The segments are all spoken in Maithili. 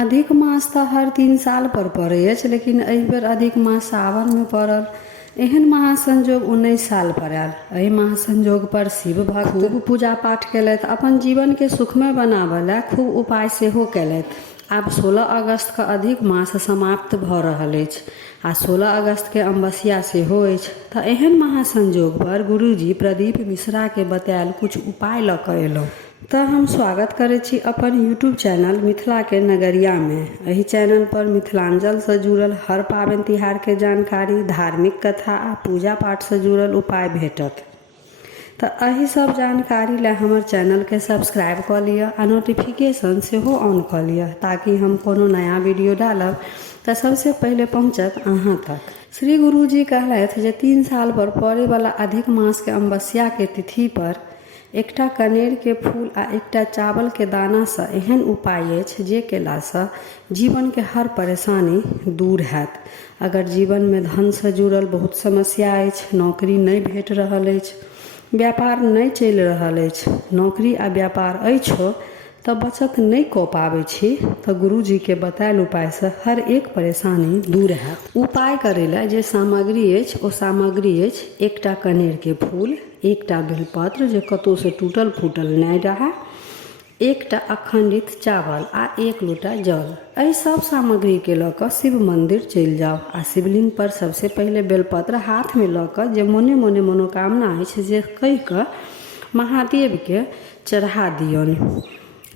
अधिक मास तऽ हर 3 साल पर पड़ै अछि, लेकिन एहि बेर अधिक मास सावन में पड़ल। एहन महासंजोग 19 साल पर आयल। एहि महासंजोग पर शिव भक्त खूब पूजा पाठ केलथि, अपन जीवन के सुखमय बनाबय लए खूब उपाय सेहो केलथि। आब 16 अगस्त के अधिक मास समाप्त भऽ रहल अछि आ 16 अगस्त के अमावस्या सेहो अछि। तऽ एहन महासंजोग पर गुरुजी प्रदीप मिश्रा के बतायल कुछ उपाय लऽ कऽ एलहुँ। तऽ हम स्वागत करै छी अपन यूट्यूब चैनल मिथिला के नगरिया में। एहि चैनल पर मिथिलांचल से जुड़ल हर पाबनि तिहार के जानकारी, धार्मिक कथा आ पूजा पाठ से जुड़ल उपाय भेटत। तऽ एहि सब जानकारी ला हमर चैनल के सब्सक्राइब कऽ लिअ आ नोटिफिकेशन सेहो ऑन कऽ लिअ, ताकि हम कोनो नया वीडियो डालब तऽ सबसे पहले पहुँचत अहाँ तक। श्री गुरुजी कहलथि जे 3 साल पर पड़े वाला अधिक मास के अमावस्या के तिथि पर एकटा कनेर के फूल आ एकटा चावल के दाना से एहन उपाय अछि जे केलासँ जीवन के हर परेशानी दूर हैत। अगर जीवन में धन से जुड़ल बहुत समस्या अछि, नौकरी नहीं भेट रहल अछि, व्यापार नहीं चलि रहल अछि, नौकरी आ व्यापार अछिओ तऽ बचत नहीं कऽ पाबै छी, तऽ गुरुजी के बतायल उपाय से हर एक परेशानी दूर हैत। उपाय करै ला जे सामग्री अछि ओ सामग्री अछि एकटा कनेर के फूल, एकटा बेलपत्र जे कतौ से टूटल फूटल नहीं रहे, एकटा अखंडित चावल आ 1 लोटा जल। एहि सब सामग्री के लऽ कऽ शिव मंदिर चलि जाउ आ शिवलिंग पर सबसे पहले बेलपत्र हाथ में लऽ कऽ जे मोने मोने मनोकामना अछि जे कहि कऽ महादेव के चढ़ा दियौन।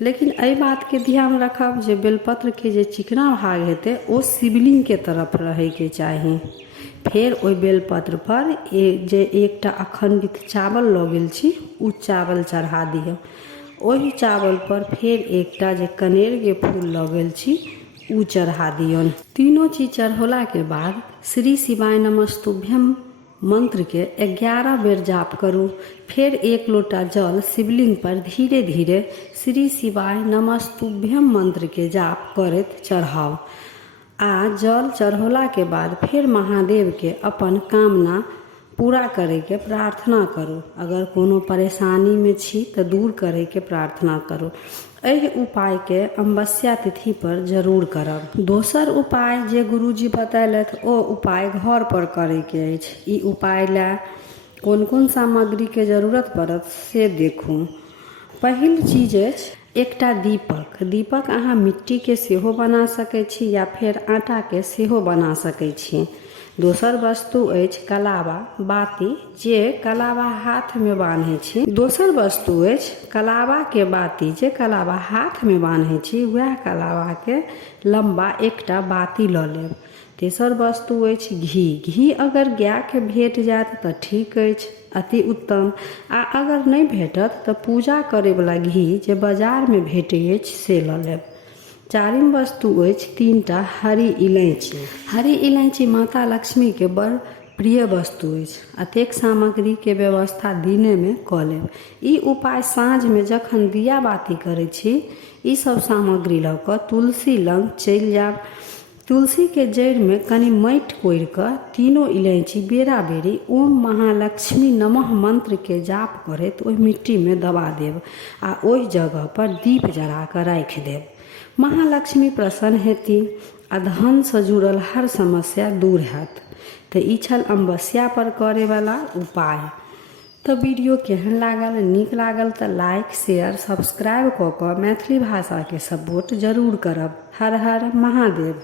लेकिन एहि बात के ध्यान रखब जे बेलपत्र के जे चिकना भाग हेतै ओ शिवलिंग के तरफ रहै के चाही। फेर ओहि बेलपत्र पर जे एकटा अखंडित चावल लऽ गेल छी उ चावल चढ़ा दियौ। ओहि चावल पर फेर एकटा जे कनेर के फूल लऽ गेल छी उ चढ़ा दियौन। तीनों चीज चढ़ौला के बाद श्री शिवाय नमस्तुभ्यम मंत्र के 11 बेर जाप करू। फिर 1 लोटा जल शिवलिंग पर धीरे धीरे श्री शिवाय नमस्तुभ्यम मंत्र के जाप करैत चढ़ाऊ आ जल चढ़ौला के बाद फिर महादेव के अपन कामना पूरा करे के प्रार्थना करू। अगर कोनो परेशानी में छी तो दूर करे के प्रार्थना करू। एहि उपाय के अमावस्या तिथि पर जरूर करब। दोसर उपाय जे गुरुजी बतैलथि ओ उपाय घर पर करे के अछि। ई उपाय ला कोन कोन सामग्री के जरूरत पड़त से देखू। पहिल चीज अछि एकटा दीपक। दीपक अहाँ मिट्टी के सेहो बना सकै छी या फिर आटा के सेहो बना सकै छी। दोसर वस्तु अछि कलावा बाती, जे कलावा हाथ में बान्है छी। दोसर वस्तु अछि कलावा के बाती, जे कलावा हाथ में बान्है छी वएह कलावा के लंबा एकटा बाती लऽ लेब। तेसर वस्तु अछि घी। घी अगर गाय के भेट जायत तऽ ठीक अछि, अति उत्तम। आ अगर नहीं भेटत तऽ पूजा करे वाला घी जे बाजार में भेटै अछि से लऽ लेब। चारिम वस्तु अछि 3टा हरी इलायची। हरी इलायची माता लक्ष्मी के बड़ प्रिय वस्तु अछि। अतेक सामग्री के व्यवस्था दिने में कऽ लेब। ई उपाय साँझ में जखन दिया बाती करै छी ई सब सामग्री लऽ कऽ तुलसी लग चलि जाब। तुलसी के जड़ि में कनि माटि कोड़ि कऽ तीनों इलायची बेरा बेरी ओम महालक्ष्मी नमः मंत्र के जाप करैत ओहि मिट्टी में दबा देब आ ओहि जगह पर दीप जरा कऽ राखि देब। महालक्ष्मी प्रसन्न हेती आ धन से जुड़ल हर समस्या दूर हैत। तऽ ई छल अमावस्या पर करे वाला उपाय। तो वीडियो केहन लागल, नीक लागल तो लाइक शेयर सब्सक्राइब कऽ कऽ मैथिली भाषा के सपोर्ट जरूर करब। हर हर महादेव।